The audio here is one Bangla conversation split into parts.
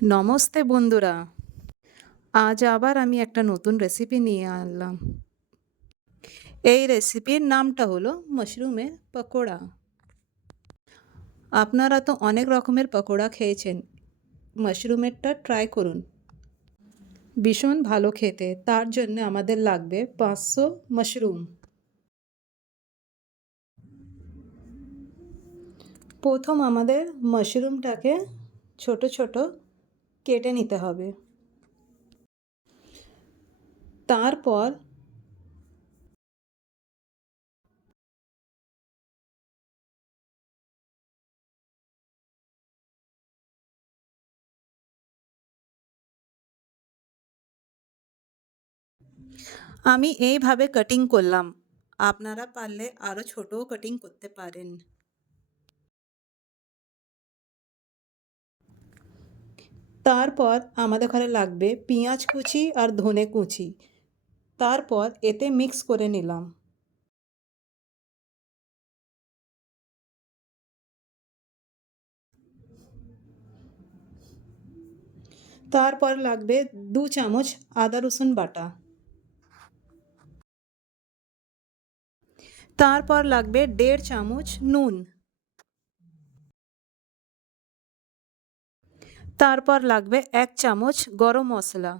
নমস্তে বন্ধুরা। আজ আবার আমি একটা নতুন রেসিপি নিয়ে আনলাম। এই রেসিপির নামটা হলো মাশরুমের পকোড়া। আপনারা তো অনেক রকমের পকোড়া খেয়েছেন। মাশরুমেরটা ট্রাই করুন। ভীষণ ভালো খেতে। তার জন্য আমাদের লাগবে 500 মাশরুম। প্রথম আমাদের মাশরুমটাকে ছোট ছোট কেটে নিতে হবে। তারপর আমি এইভাবে কাটিং করলাম। আপনারা পারলে আরও ছোটও কাটিং করতে পারেন। তারপর আমাদের ঘরে লাগবে পেঁয়াজ কুচি আর ধনে কুচি। তারপর এতে মিক্স করে নিলাম। তারপর লাগবে 2 চামচ আদা রসুন বাটা। তারপর লাগবে 1.5 চামচ নুন। তারপর লাগবে 1 চামচ গরম মশলা।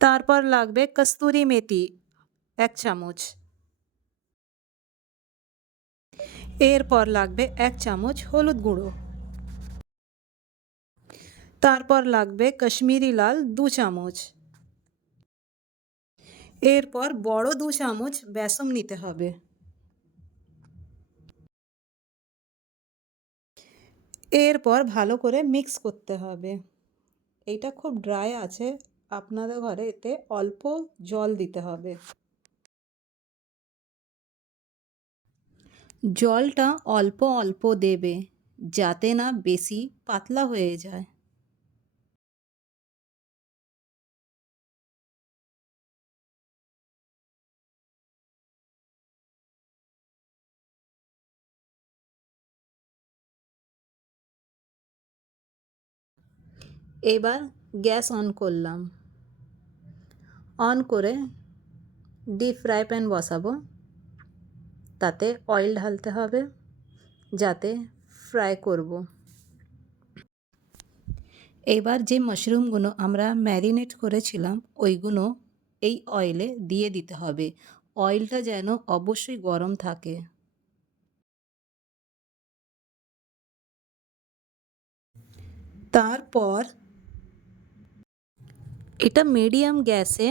তারপর লাগবে কস্তুরি মেথি 1 চামচ। এরপর লাগবে 1 চামচ হলুদ গুঁড়ো। তারপর লাগবে কাশ্মীরি লাল 2 চামচ। এরপর বড় 2 চামচ বেসন নিতে হবে। এরপর ভালো করে মিক্স করতে হবে। এইটা খুব ড্রাই আছে, আপনাদের ঘরে এতে অল্প জল দিতে হবে। জলটা অল্প অল্প দেবে, যাতে না বেশি পাতলা হয়ে যায়। এবার গ্যাস অন করলাম। অন করে ডিপ ফ্রাই প্যান বসাবো। তাতে অয়েল ঢালতে হবে, যাতে ফ্রাই করব। এবার যে মাশরুমগুলো আমরা ম্যারিনেট করেছিলাম ওইগুলো এই অয়েলে দিয়ে দিতে হবে। অয়েলটা যেন অবশ্যই গরম থাকে। তারপর এটা মিডিয়াম গ্যাসে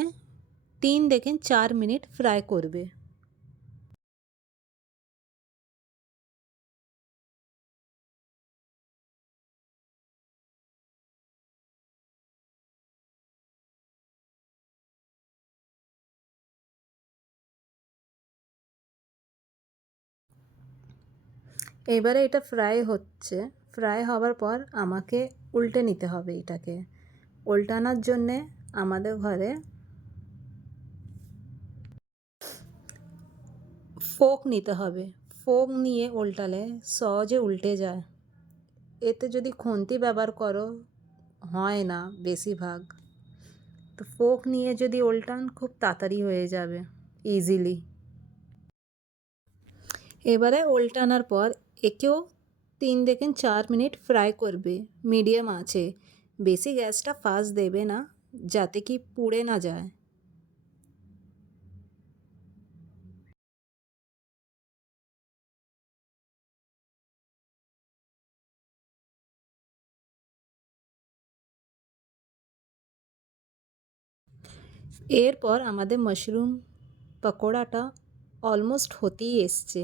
3 থেকে 4 মিনিট ফ্রাই করবে। এবারে এটা ফ্রাই হচ্ছে। ফ্রাই হওয়ার পর আমাকে উল্টে নিতে হবে এটাকে। উল্টানোর জন্যে আমাদের ঘরে ফোর্ক নিতে হবে। ফোর্ক নিয়ে উল্টালে সহজে উল্টে যায়। এতে যদি খুন্তি ব্যবহার করো হয় না বেশিরভাগ। তো ফোর্ক নিয়ে যদি উল্টান খুব তাড়াতাড়ি হয়ে যাবে, ইজিলি। এবারে উল্টানোর পর একেও 3 থেকে 4 মিনিট ফ্রাই করবে মিডিয়াম আঁচে। বেশি গ্যাসটা ফাস্ট দেবে না, যাতে কি পুড়ে না যায়। এরপর আমাদের মাশরুম পকোড়াটা অলমোস্ট হতেই এসছে।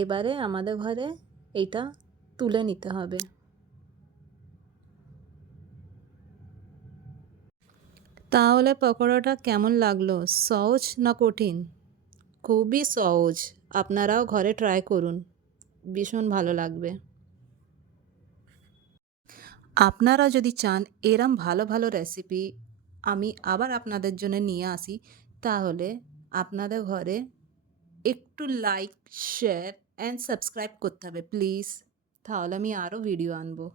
এবারে আমাদের ঘরে এইটা তুলে নিতে হবে। তাহলে পকোড়াটা কেমন লাগলো? সহজ না কঠিন? খুবই সহজ। আপনারাও ঘরে ট্রাই করুন, ভীষণ ভালো লাগবে। আপনারা যদি চান এরম ভালো ভালো রেসিপি আমি আবার আপনাদের জন্য নিয়ে আসি, তাহলে আপনাদের ঘরে একটু লাইক, শেয়ার অ্যান্ড সাবস্ক্রাইব করতে হবে প্লিজ। তাহলে আমি আরও ভিডিও আনবো।